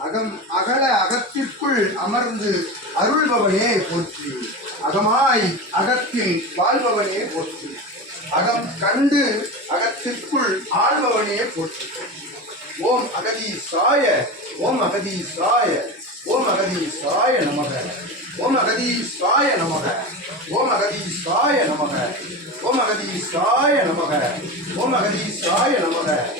அகம் அகல அகத்திற்குள் அமர்ந்து அருள்பவனே போற்றி. அகமாய் அகத்தில் வாழ்பவனே போற்றி. அகம் கண்டு அகத்திற்குள் ஆழ்பவனே போற்றி. ஓம் அகதி சாய ஓம் அகதி சாய ஓம் அகதி சாய நமக. ஓம் அகதி சாய நமக. ஓம் அகதி சாய நமக. ஓம் அகதி சாய நமக. ஓம் அகதி சாய நமக.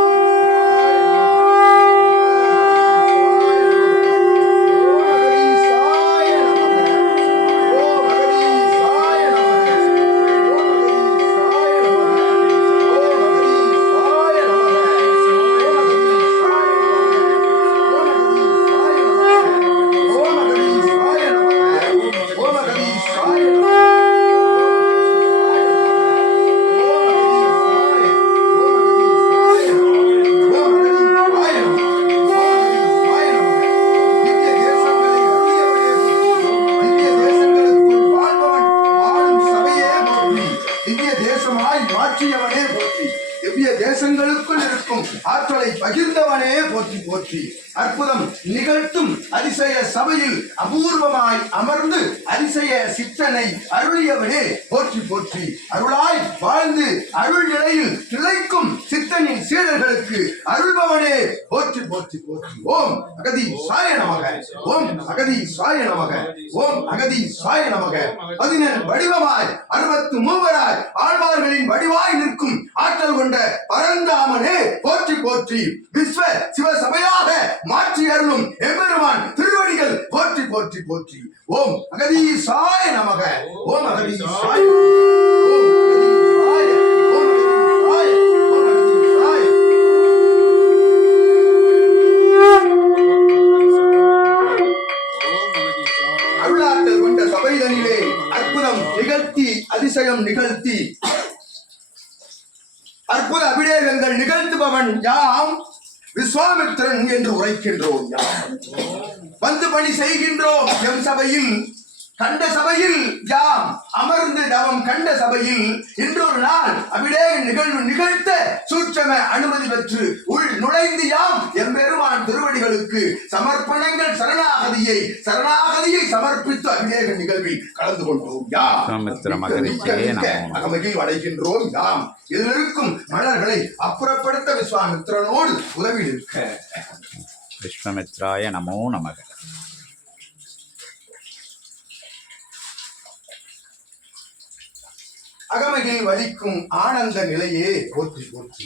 தேசங்களுக்குள் ஆற்றலை பகிர்ந்தவனே போற்றி போற்றி. அற்புதம் நிகழ்த்தும் அதிசய சபையில் அபூர்வமாய் அமர்ந்து அதிசய சித்தனை அருளியவனே போற்றி போற்றி. அருளாய் வாழ்ந்து அருள் நிலையில் திளைக்கும் சித்தனின் சீடர்களுக்கு அருள்பவனே போற்றி போற்றி போற்றி. ஓம் அகதி சாய நமக. ஓம் அகதி சாய நமக. ஓம் அகதி சாய நமக. பதினெண் வடிவமாய் அறுபத்து மூவர் ஆழ்வார்களின் வடிவாய் நிற்கும் ஆற்றல் கொண்ட பரந்தாமனே போற்றி போற்றி விஸ்வ சிவசபையாக மாற்றி அருளும் எம்பெருமான் திருவடிகள் போற்றி போற்றி போற்றி. ஓம் அகதி சாய நமக. அருளாற்றல் கொண்ட சபைதனிலே அற்புதம் நிகழ்த்தி அதிசயம் நிகழ்த்தி. அற்புத அபிலேகங்கள் நிகழ்த்துபவன் யாம்? விஸ்வாமித்திரன் என்று உரைக்கின்றோம் யாம். வந்து பணி செய்கின்றோம் எம் சபையில் கண்ட சபையில் யாம்? அமர்ந்து தவம் கண்ட சபையில் இன்றொரு நாள் அபிடேக நிகழ்வு நிகழ்த்த சூட்சம அனுமதி பெற்று உள் நுழைந்து யாம்? எம் திருவடிகளுக்கு சமர்ப்பணங்கள் சரணாகதியை சரணாகதியை சமர்ப்பித்து அபிடேக நிகழ்வில் கலந்து கொண்டோம் யாம்? அடைகின்றோம். யாம்? இதில் இருக்கும் மலர்களை அப்புறப்படுத்த விஸ்வாமித்திரனோடு உதவி நிற்க. விஸ்வமித்ராய நமோ நமக. அகமகில் வலிக்கும் ஆனந்த நிலையே போற்றி போற்றி.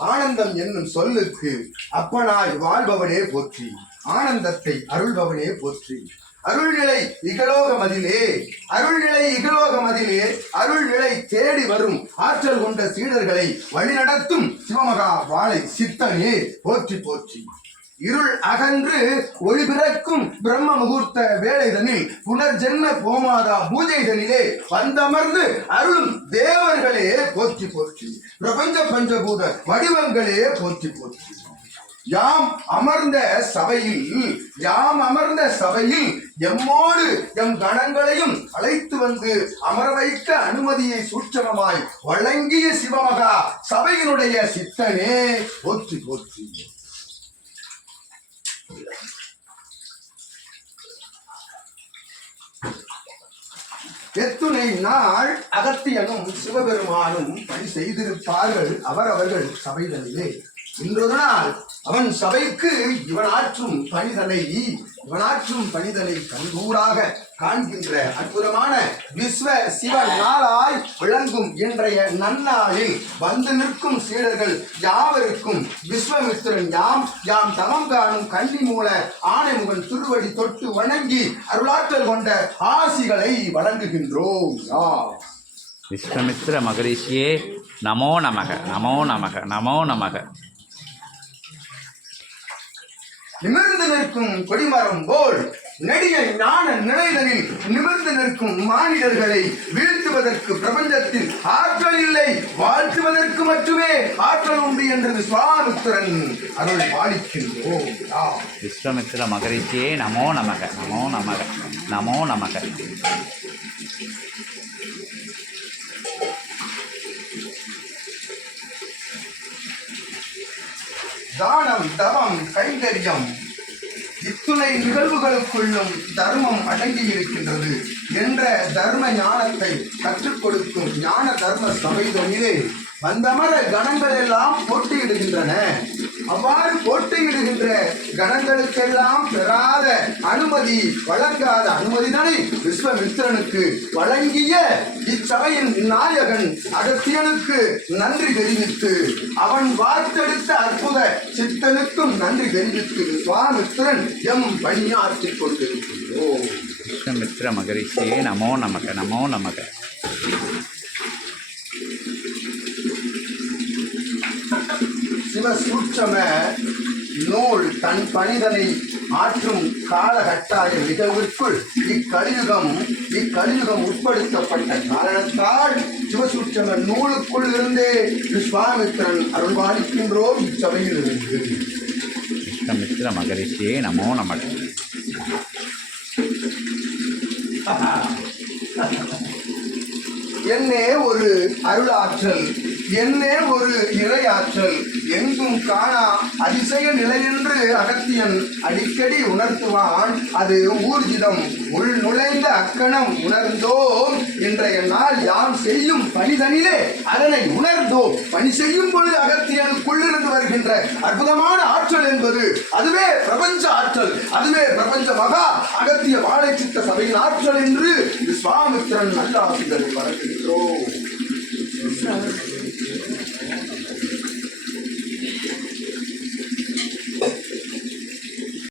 ஆனந்தம் என்னும் சொல்லுக்கு அப்பனாய் வாழ்பவனே போற்றி. ஆனந்தத்தை அருள்பவனே போற்றி. அருள்நிலை இகலோக மதிலே அருள்நிலை இகலோக மதிலே அருள்நிலை தேடி வரும் ஆற்றல் கொண்ட சீடர்களை வழிநடத்தும் சிவமகா வாழை சித்தனே போற்றி போற்றி. இருள் அகன்று ஒளி பிறக்கும் பிரம்ம முகூர்த்த வேலைதனில் புனர்ஜென்ம போமாதா பூஜைதனிலே வந்தமர்ந்து அருளும் தேவர்களே போற்றி போற்றி. பிரபஞ்ச பஞ்சபூத வடிவங்களே போற்றி போற்றி. யாம் அமர்ந்த சபையில் யாம் அமர்ந்த சபையில் எம்மோடு எம் கணங்களையும் அழைத்து வந்து அமர வைக்க அனுமதியை சூட்சமமாய் வழங்கிய சிவமகா சபையினுடைய சித்தனே போற்றி போற்றி. எத்துணை நாள் அகத்தியனும் சிவபெருமானும் பணி செய்திருப்பார்கள் அவரவர்கள் சபைதனிலே இன்றொரு நாள் அவன் சபைக்கு இவனாற்றும் பணிதனை இவனாற்றும் பணிதனை கண்கூடாக காண்கின்ற அற்புதமான விஸ்வ சிவ நாளாய் விளங்கும் இன்றைய நன்னாளில் வந்து நிற்கும் சீடர்கள் யாவருக்கும் விஸ்வமித்திரன் யாம் யாம் தமம் காணும் கன்னி மூல ஆணைமுகன் திருவடி தொட்டு வணங்கி அருளாற்றல் கொண்ட ஆசிகளை வழங்குகின்றோம். யாம். விஸ்வமித்ர மகரிஷியே நமோ நமக நமோ நமக நமோ நமக. நிமிர்ந்து நிற்கும் கொடிமரம் போல் நெடிய ஞான நிலைதனில் நிமிர்ந்து நிற்கும் மானிடர்களை வீழ்த்துவதற்கு பிரபஞ்சத்தில் ஆற்றல் இல்லை வாழ்த்துவதற்கு மட்டுமே ஆற்றல் உண்டு என்று விஸ்வாமித்திரன் அருள் பாலிக்கின்றோம் யாம். விஸ்வமித்ர மகரிஷியே நமோ நமக நமோ நமக நமோ நமக தானம் தவம் கைங்கரியம் துணை நிகழ்வுகளுக்குள்ளும் தர்மம் அடங்கி இருக்கின்றது என்ற தர்ம ஞானத்தை கற்றுக் கொடுக்கும் ஞான தர்ம சபை தொழிலே. வந்தமர கணங்கள் எல்லாம் போட்டியிடுகின்றன. அவ்வாறு போட்டியிடுகின்ற கணங்களுக்கெல்லாம் பெறாத அனுமதி வழங்காத அனுமதிதனை விஸ்வமித்ரனுக்கு வழங்கிய இச்சபையின் நாயகன் அகத்தியனுக்கு நன்றி தெரிவித்து அவன் வார்த்தெடுத்த அற்புத சித்தனுக்கும் நன்றி தெரிவித்து சுவாமித்ரன் எம் பணியாற்றிக் கொண்டிருக்கின்றோம். விஸ்வமித்ர மகரிஷியே நமோ நமக நமோ நமக. சிவசூட்சம நூல் தன் பணிதனை ஆற்றும் காலகட்டாய நிகழ்விற்குள் இக்கலியுகம் இக்கலியுகம் உட்படுத்தப்பட்ட காரணத்தால் சிவசூட்சம நூலுக்குள் இருந்தே விஸ்வாமித்திரன் அருள்பாலிக்கின்றோம் இச்சபையில் இருந்து விஸ்வமித்ர மகரிஷியே நமோ நமக. என்னே ஒரு அருளாற்றல் என்னே ஒரு இறையாற்றல் எங்கும் காணா அதிசய நிலை என்று அகத்தியன் அடிக்கடி உணர்த்துவான். அது ஊர்ஜிதம் உள் நுழைந்த அக்கணம் உணர்ந்தோம். இன்றைய நாள் யாம் செய்யும் பணிதனிலே அதனை உணர்ந்தோம். பணி செய்யும் பொழுது அகத்தியனுக்குள்ளிருந்து வருகின்ற அற்புதமான ஆற்றல் என்பது அதுவே பிரபஞ்ச ஆற்றல் அதுவே பிரபஞ்ச மகா அகத்திய வாழை சித்த சபையின் ஆற்றல் என்று விஸ்வாமித்திரன் நல்லாசிகளை வழங்குகின்றோம்